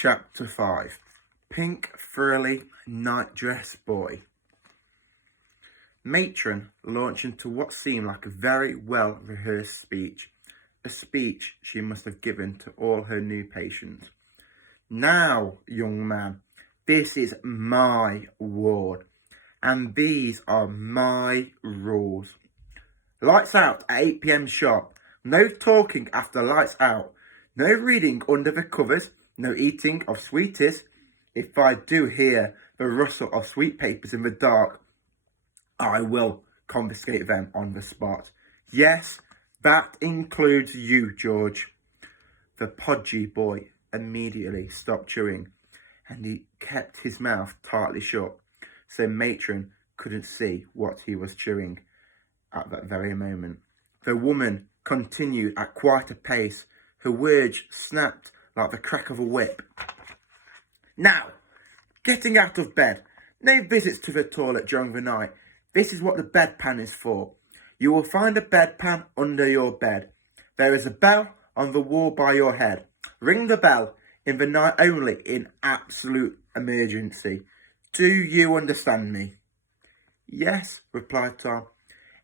Chapter 5 Pink Frilly Nightdress Boy. Matron launched into what seemed like a very well-rehearsed speech, a speech she must have given to all her new patients. Now, young man, this is my ward, and these are my rules. Lights out at 8 p.m. sharp. No talking after lights out. No reading under the covers. No eating of sweeties. If I do hear the rustle of sweet papers in the dark, I will confiscate them on the spot. Yes, that includes you, George. The podgy boy immediately stopped chewing, and he kept his mouth tightly shut, so Matron couldn't see what he was chewing at that very moment. The woman continued at quite a pace. Her words snapped like the crack of a whip. Now, getting out of bed. No visits to the toilet during the night. This is what the bedpan is for. You will find a bedpan under your bed. There is a bell on the wall by your head. Ring the bell in the night only in absolute emergency. Do you understand me? Yes, replied Tom.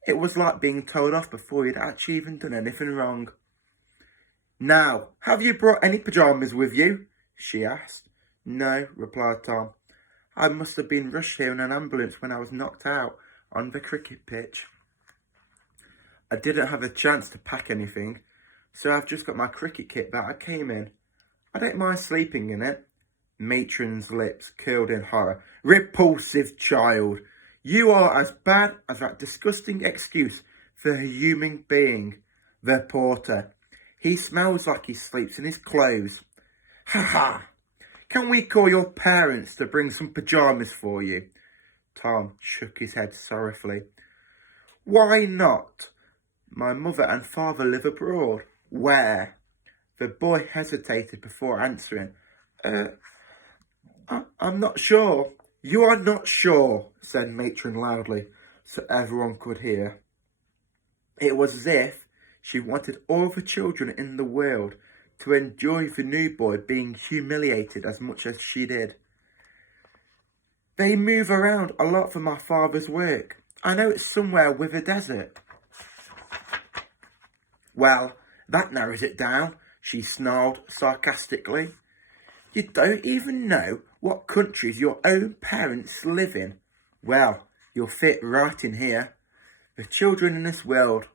It was like being told off before he'd actually even done anything wrong. Now, have you brought any pyjamas with you? She asked. No, replied Tom. I must have been rushed here in an ambulance when I was knocked out on the cricket pitch. I didn't have a chance to pack anything, so I've just got my cricket kit that I came in. I don't mind sleeping in it. Matron's lips curled in horror. Repulsive child! You are as bad as that disgusting excuse for a human being, the porter. He smells like he sleeps in his clothes. Ha ha! Can we call your parents to bring some pyjamas for you? Tom shook his head sorrowfully. Why not? My mother and father live abroad. Where? The boy hesitated before answering. I'm not sure. You are not sure, said Matron loudly, so everyone could hear. It was as if she wanted all the children in the world to enjoy the new boy being humiliated as much as she did. They move around a lot for my father's work. I know it's somewhere with a desert. Well, that narrows it down, she snarled sarcastically. You don't even know what countries your own parents live in. Well, you'll fit right in here. The children in this ward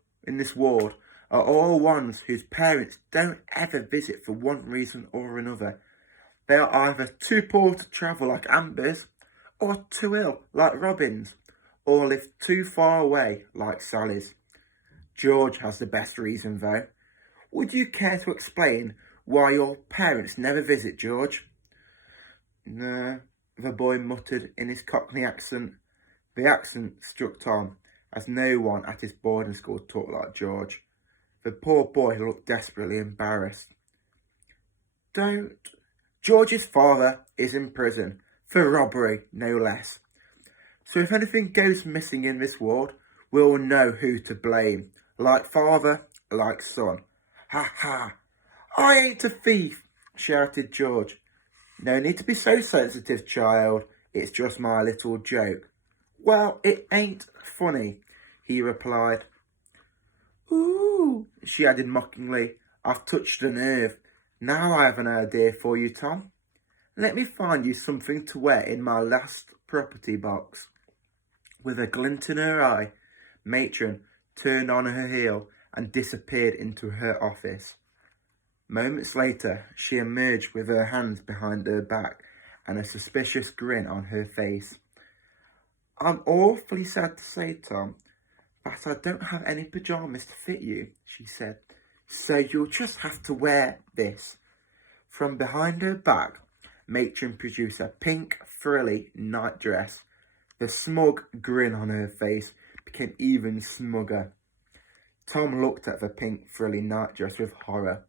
are all ones whose parents don't ever visit for one reason or another. They are either too poor to travel like Amber's, or too ill like Robin's, or live too far away like Sally's. George has the best reason though. Would you care to explain why your parents never visit, George? No, the boy muttered in his Cockney accent. The accent struck Tom, as no one at his boarding school talked like George. The poor boy looked desperately embarrassed. Don't. George's father is in prison, for robbery, no less. So if anything goes missing in this ward, we'll know who to blame. Like father, like son. Ha ha! I ain't a thief, shouted George. No need to be so sensitive, child. It's just my little joke. Well, it ain't funny, he replied. Ooh, she added mockingly. I've touched a nerve. Now I have an idea for you, Tom. Let me find you something to wear in my last property box. With a glint in her eye, Matron turned on her heel and disappeared into her office. Moments later, she emerged with her hands behind her back and a suspicious grin on her face. I'm awfully sad to say, Tom, but I don't have any pyjamas to fit you, she said, so you'll just have to wear this. From behind her back, Matron produced a pink, frilly nightdress. The smug grin on her face became even smugger. Tom looked at the pink, frilly nightdress with horror.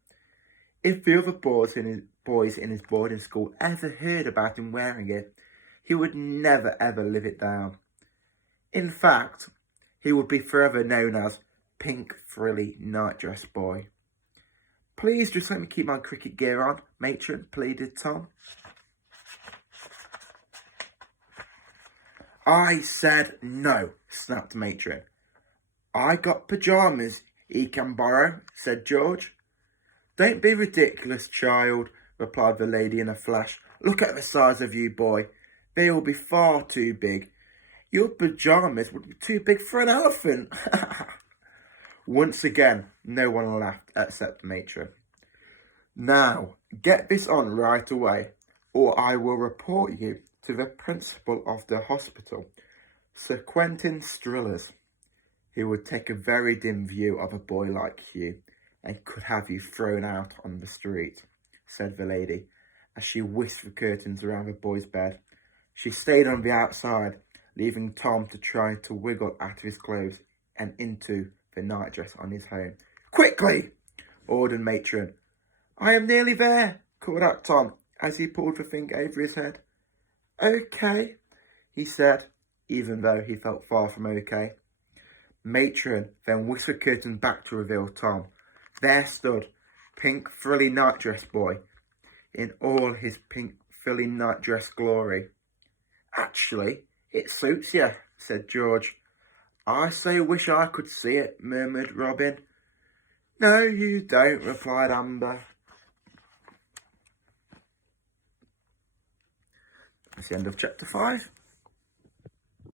If the other boys in his boarding school ever heard about him wearing it, he would never ever live it down. In fact, he would be forever known as Pink Frilly Nightdress Boy. Please just let me keep my cricket gear on, matron, pleaded Tom. I said no, snapped matron. I got pyjamas he can borrow, said George. Don't be ridiculous, child, replied the lady in a flash. Look at the size of you, boy. They will be far too big. Your pyjamas would be too big for an elephant. Once again, no one laughed except the matron. Now, get this on right away, or I will report you to the principal of the hospital, Sir Quentin Strillers. He would take a very dim view of a boy like you, and could have you thrown out on the street, said the lady, as she whisked the curtains around the boy's bed. She stayed on the outside, leaving Tom to try to wiggle out of his clothes and into the nightdress on his own. Quickly, ordered matron. I am nearly there, called out Tom, as he pulled the thing over his head. Okay, he said, even though he felt far from okay. Matron then whisked the curtain back to reveal Tom. There stood Pink Frilly Nightdress Boy in all his pink frilly nightdress glory. Actually, it suits you, said George. I so wish I could see it, murmured Robin. No, you don't, replied Amber. That's the end of chapter 5.